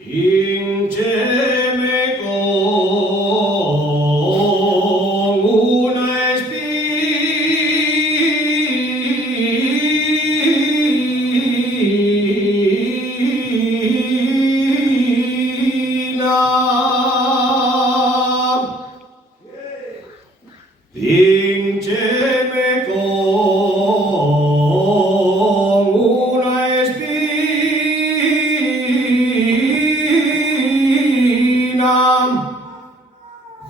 Híncheme con una espina. Híncheme con una espina,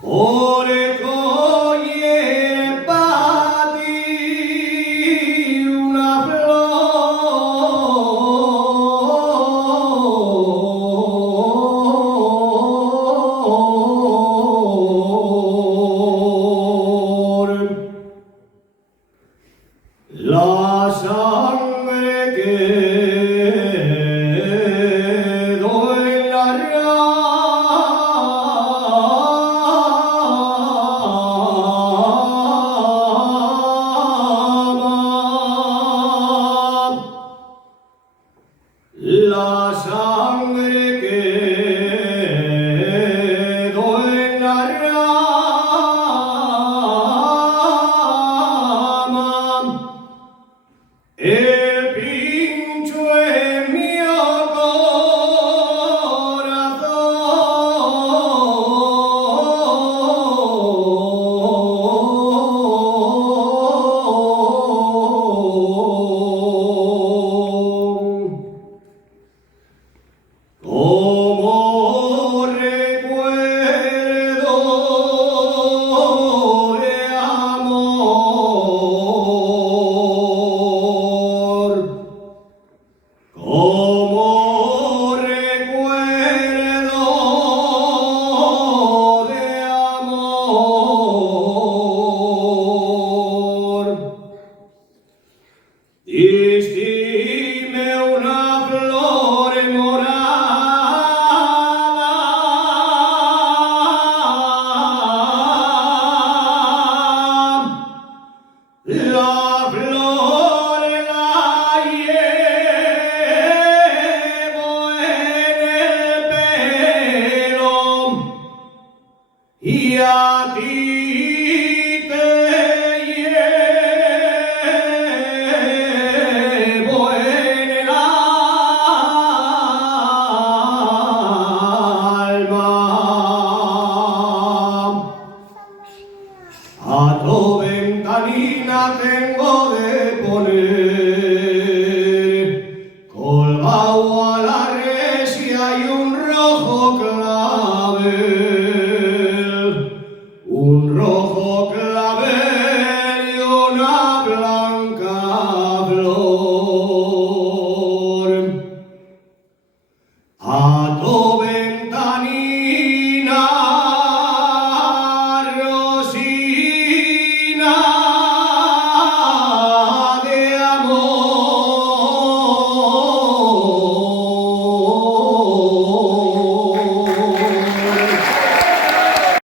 porque hoy es para ti una flor. La sangre quedó en la rama. La sangre quedó en la rama. El pincho en mi corazón. Como recuerdo de amor, como recuerdo de amor, distime una flor morada, la flor la llevo en el pelo y a ti te llevo en el alma. A tu ventanilla tengo de poner